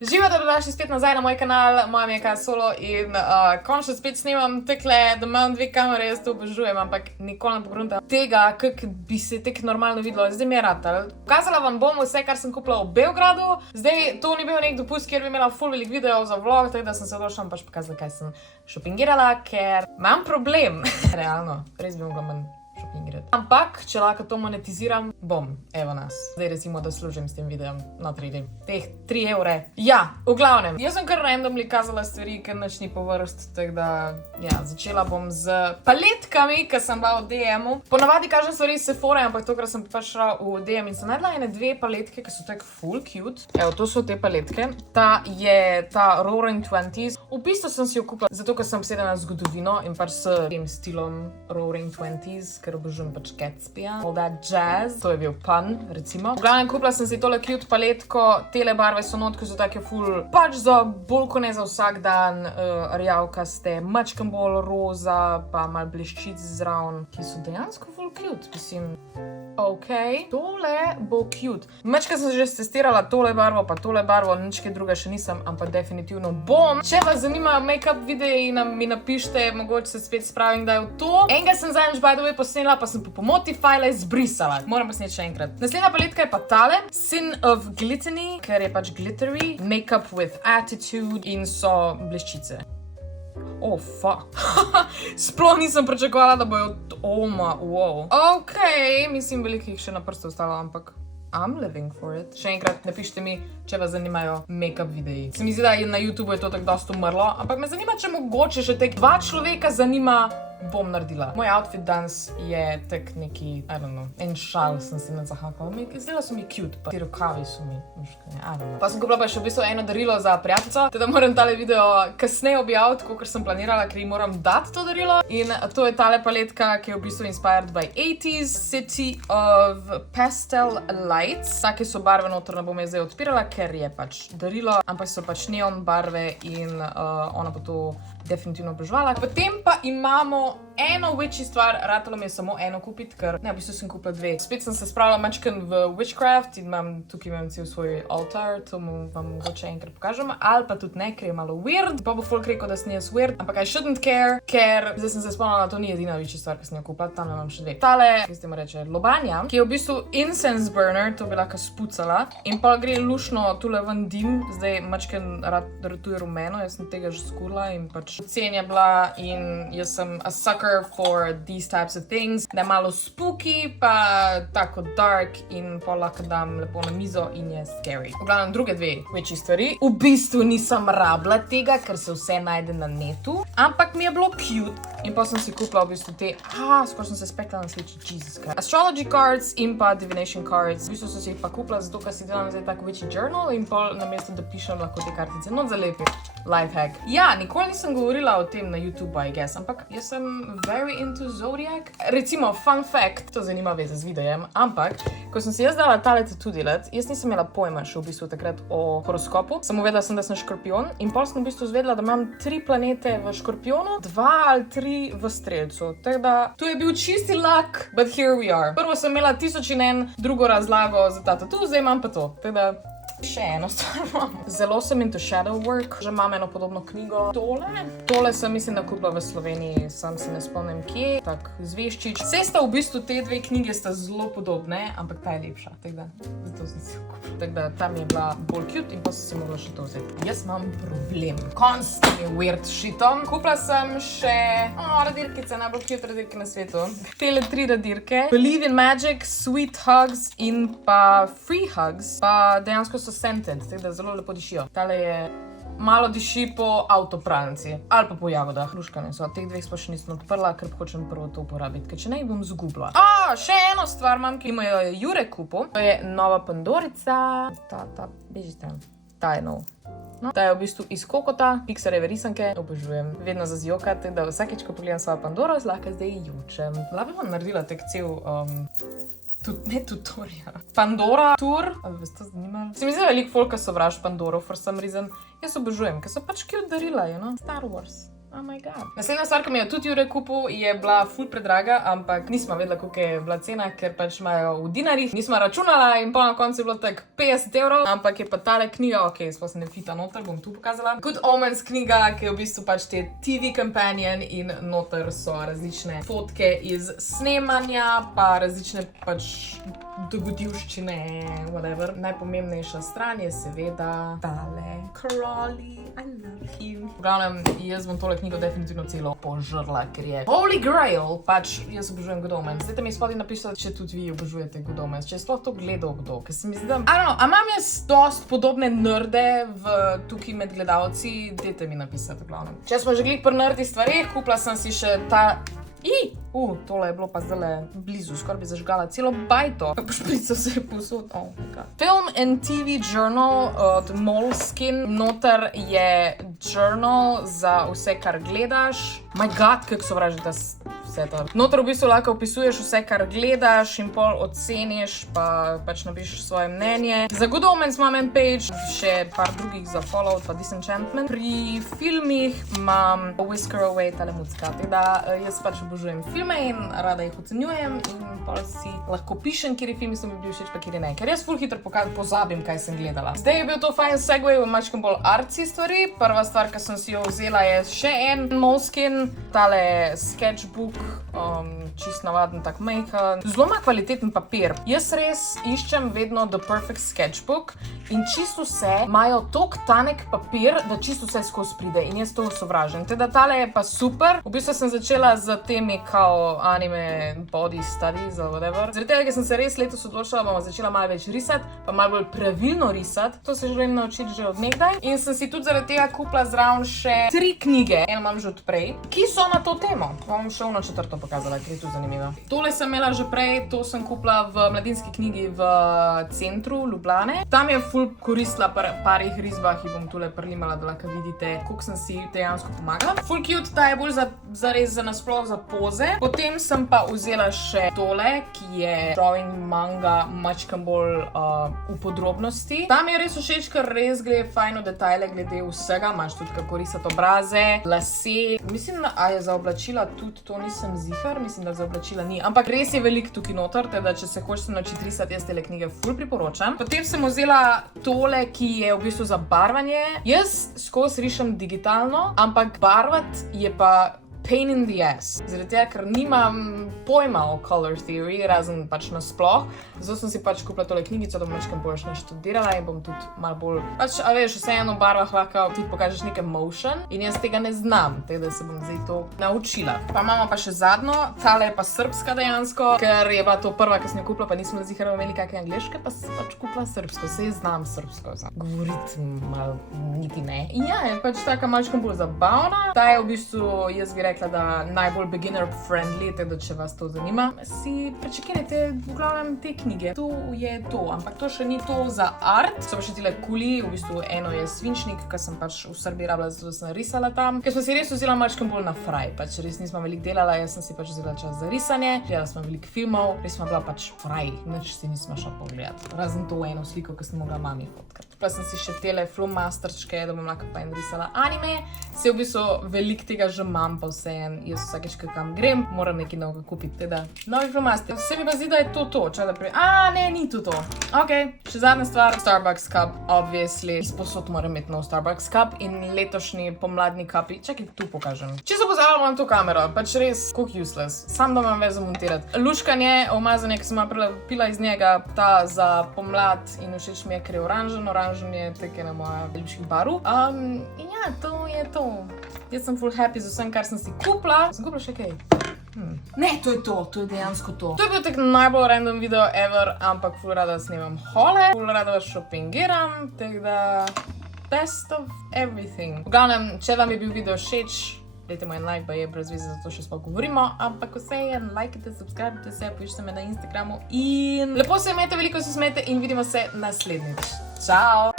Živijo, da dodaš spet nazaj na moj kanal, moja ime je Solo in končno spet snemam tekle, da imam dve kamere, jaz to obožujem, ampak nikoli ne pogruntam tega, kako bi se tek normalno videlo. Zdaj mi je ratal. Pokazala vam bom vse, kar sem kupila v Beogradu. Zdaj, to ni bil nek dopust, kjer bi imela full velik videov za vlog, tako da sem se odločila pač pokazala, kaj sem šopingirala, ker imam problem. Realno, res bi mogla manj šopingirati. Ampak, če lahko to monetiziram, bom, evo nas. Zdaj recimo, da služim s tem videom, not really. Teh 3 evre. Ja, v glavnem. Jaz sem kar randomly kazala stvari, ker nič ni po vrst, tako da, ja, začela bom z paletkami, ki sem bila v DM-u. Ponavadi kažem stvari iz Sephora, ampak tokrat sem pač šla v DM in sem najdla ene dve paletke, ki so tak full cute. Evo, to so te paletke. Ta je ta Roaring Twenties. V bistvu sem si jo kupila, zato ker sem obsedena na zgodovino in pač s tem stilom Roaring Twenties, ker obožujem pač Gatsbyja, all that jazz. To je bil pun, recimo. V glavnem kupila sem si tole cute paletko, tele barve so not, ki so take full, pač za bolj kot ne za vsak dan, rjavkaste, mačkam bolj roza, pa malo bleščic zraven, ki so dejansko full cute, mislim. Ok, tole bo cute. Mačka sem že testirala tole barvo, pa tole barvo, nič kaj druga še nisem, ampak definitivno bom. Če vas zanimajo make-up videi, mi napište, mogoče se spet spravim, da je v to. Enega sem zadnjič by the way posnela, pa sem po pomoti file zbrisala. Moram posneti še enkrat. Naslednja paletka je pa tale, Sin of Glittany, ker je pač glittery, make-up with attitude in so bleščice. Oh, fuck. Sploh nisem pričakovala, da bojo wow. Ok, mislim, veliko jih še na prstu ostalo, ampak I'm living for it. Še enkrat, napišite mi, če vas zanimajo make-up videi. Se mi zdi, da na YouTube je to tako dosti umrlo, ampak me zanima, če mogoče še tek 2 človeka zanima, bom naredila. Moj outfit danes je tak neki, I don't know, en šal sem si nadzahakala. Zdela so mi cute, pa ti rokavi so mi, I don't know. Pa sem kupila pa še v bistvu eno darilo za prijateljico, teda moram tale video kasneje objaviti, kakor sem planirala, ker ji moram dati to darilo. In to je tale paletka, ki je v bistvu inspired by 80s, City of Pastel Lights. Take so barve noter, ne bom je zdaj odpirala, ker je pač darilo, ampak so pač neon barve in ona bo to definitivno oboževala. Potem pa imamo eno večji stvar, ratalo mi je samo eno kupiti, ker ne, v bistvu sem kupila 2. Spet sem se spravila mačken v Witchcraft in tukaj imam cel svoj altar, to vam mogoče enkrat pokažem, ali pa tudi ne, ker je malo weird. Pa bo folk rekel, da sem jaz weird, ampak I shouldn't care, ker zdaj sem se spomnila, to ni edina večja stvar, ki sem jo kupila, tam imam še 2. Tale, ki se mu reče lobanja, ki je v bistvu incense burner, to bi lahko spucala, in pa gre lušno tule ven dim, zdaj mačken ratuje rumeno, jaz sem tega že skurila in pač cen je bila in jaz sem a sucker for these types of things. Da je malo spooky, pa tako dark in pa lahko dam lepo na mizo in je scary. V glavnem druge 2 večji stvari. V bistvu nisem rabila tega, ker se vse najde na netu, ampak mi je bilo cute. In pa sem si kupila v bistvu te, skoro sem se spekla na sleči, Jesus Christ. Astrology cards in pa divination cards. V bistvu sem si jih pa kupila zato, ker si delam zdaj tako večji journal in pa namesto, da pišem lahko te kartice not zalepim. Lifehack. Ja, nikoli nisem govorila o tem na YouTube, I guess, ampak jaz sem very into zodiac. Recimo, fun fact, to zanima veze z videojem, ampak, ko sem si jaz dala tale tattoo delat, jaz nisem imela pojma še v bistvu takrat o horoskopu. Samo vedela sem, da sem škorpion in pol sem v bistvu zvedela, da imam 3 planete v škorpionu, 2 ali 3 v strelcu. Tako da, to je bil čisti luck, but here we are. Prvo sem imela 1001 drugo razlago za ta tattoo, zdaj imam pa to. Tako da, še eno stvar imam. Zelo sem into shadow work, že imam eno podobno knjigo. Tole sem mislim, da kupila v Sloveniji, sam se ne spomnim kje, tak zveščič. Vse sta v bistvu te 2 knjige sta zelo podobne, ampak ta je lepša, tako da, zato sem si jo kupila. Tako da, tam je bila bolj cute in pa sem si mogla še to vzeti. Jaz imam problem. Konc s temi weird shitom. Kupila sem še, radirkice, najbolj cute radirke na svetu. Tele 3 radirke. Believe in Magic, Sweet Hugs in pa Free Hugs, pa dejansko so scented, tako da zelo lepo dišijo. Tale je malo diši po avtopralnici ali pa po jagodah. Luškane so, teh 2 pa še nisem odprla, ker hočem prvo to uporabiti, ker če ne, bom zgubila. Še eno stvar imam, ki jo je Jure kupil. To je nova Pandorica. Beži tam. Ta je nov. No, ta je v bistvu iz kokota, Pixarjeve risanke, obožujem. Vedno zazjokati, da vsakeč, ko pogledam svojo Pandoro, lahko zdaj jučem. Lahko bom naredila tak cel ne tutorial. Pandora tour. Ali vas to zanima? Se mi zdi, veliko folka sovraž Pandoro for some reason. Jaz obožujem, ker so pač cute darila, you know? Star Wars. Oh my god. Naslednja stvar, ki mi je tudi Jure kupil, je bila ful predraga, ampak nismo vedela, koliko je bila cena, ker pač imajo v dinarjih. Nismo računala in pa na koncu je bilo tak 50 €, ampak je pa tale knjiga, ok, sploh se ne fita noter, bom tu pokazala. Good Omens knjiga, ki je v bistvu pač te TV companion in noter so različne fotke iz snemanja, pa različne pač dogodivščine, whatever. Najpomembnejša stran je seveda tale Crowley, I love him. V glavnem, jaz bom tole knjigo definitivno celo požrla, ker je Holy Grail, pač jaz obožujem Good Omens. Dajte mi spodaj napisati, če tudi vi obožujete Good Omens, če je sploh to gledal kdo, ker se mi zdi, da... I don't know, a imam jaz dost podobne nerde tukaj med gledalci, dajte mi napisati v glavnem. Če smo že glih pri nerdi stvareh, kupila sem si še ta... tole je bilo pa zdaj blizu, skoraj bi zažgala celo bajto. Šprico se je posod. Oh my god. Film and TV journal od Moleskine. Noter je journal za vse, kar gledaš. My god, kako sovražim ta vse to. Noter v bistvu lahko opisuješ vse, kar gledaš in pol oceniš, pa pač napišeš svoje mnenje. Za Good Omens imam en page, še par drugih za Fallout pa Disenchantment. Pri filmih imam Whisker Away, tale mucka. Teda jaz pač obožujem filme in rada jih ocenjujem in pol si lahko pišem, kjer filmi so mi bili všeč, pa kjer ne. Ker jaz ful hitro pozabim, kaj sem gledala. Zdaj je bil to fajn segue v mačkem bolj artsy stvari. Prva stvar, ki sem si jo vzela, je še en Moleskine, tale sketchbook, čist navaden tak majhen. Zelo ima kvaliteten papir. Jaz res iščem vedno the perfect sketchbook in čisto vse imajo tok tanek papir, da čisto vse skozi pride in jaz to sovražim. Teda tale je pa super. V bistvu sem začela z temi kao anime body studies ali whatever. Zaradi tega, ker sem se res letos odločila, bom začela malo več risati, pa malo bolj pravilno risati. To se želim naučiti že od nekdaj. In sem si tudi zaradi tega kupila zraven še 3 knjige, eno imam že od prej, ki so na to temo. Bom še ono 4. pokazala, ker je tu zanimivo. Tole sem imela že prej, to sem kupila v mladinski knjigi v centru Ljubljane. Tam je ful koristila parih risbah in bom tule prilimala, da lahko vidite, koliko sem si dejansko pomagala. Ful cute, ta je bolj za nasploh za poze. Potem sem pa vzela še tole, ki je drawing manga mačkam bolj v podrobnosti. Tam je res všeč, ker res glede fajno detajle glede vsega. Imaš tudi kako risati obraze, lase. Mislim, da je za oblačila tudi, to nisem ziher, mislim, da za oblačila ni. Ampak res je veliko tukaj noter, teda če se hočete naučiti risati, jaz tele knjige ful priporočam. Potem sem vzela tole, ki je v bistvu za barvanje. Jaz skozi rišem digitalno, ampak barvat je pa pain in the ass. Zaradi tega, ker nimam pojma o color theory, razen pač nasploh. Zato sem si pač kupila tole knjigico, da bom večkrat bolj naštudirala in bom tudi malo bolj... Pač, a veš, vseeno v barvah lahko tudi pokažeš neke motion in jaz tega ne znam, teda se bom zdaj to naučila. Pa imamo pa še zadnjo, tale je pa srbska dejansko, ker je bila to prva, ki sem jo kupila, pa nismo ziherno imeli kakšne angleške, pa sem pač kupila srbsko, saj znam srbsko, govoriti malo niti ne. In ja, je pač taka malčkam bolj zabavna. Ta je v bistvu, jaz bi rekla, da najbolj beginner friendly, teda če vas to zanima, si prečekajte v glavnem te knjige. To je to, ampak to še ni to za art. So pa še tile kuli, v bistvu eno je svinčnik, ki sem pač v Srbiji rabila, zato sem risala tam. Ker smo si res vzela malčkam bolj na fraj, pač res nismo veliko delala, jaz sem si pač vzela čas za risanje, gledala smo veliko filmov, res smo bila pač fraj, nič si nismo šla pogledati. Razen to eno sliko, ki sem mogla mami fotkati. Pa sem si še tele flomasterčke, da bom lahko pa risala anime. Se v bistvu veliko tega že imam, pa vseeno, jaz vsakeč, kam grem, moram nekaj novega kupiti, teda novi flomaster. Se mi pa zdi, da je to, če da ne, ni to. Ok, še zadnja stvar, Starbucks cup, obviously. Izposod moram imeti nov Starbucks cup in letošnji pomladni kapi, čakaj, tu pokažem. Čisto pozabila imam to kamero, pač res, koliko useless, sam da imam več zamontirati. Luškanje, umazanje, ki sem pila iz njega, ta za pomlad in všeč mi je, ker je oranžen je tek ena moja ljubših barv. In ja, to je to. Jaz sem full happy z vsem, kar sem si kupila. Sem kupila še kaj? Ne, to je dejansko to. To je bil tak najbolj random video ever, ampak ful rada snemam hole, ful rada šopingiram, tako da best of everything. V glavnem, če vam je bil video všeč, dajte mu en like, pa je brez veze, zato še sploh govorimo, ampak vse je, lajkajte, subscribite se, poiščite me na Instagramu in lepo se imejte, veliko se smejte in vidimo se naslednjič. Čau!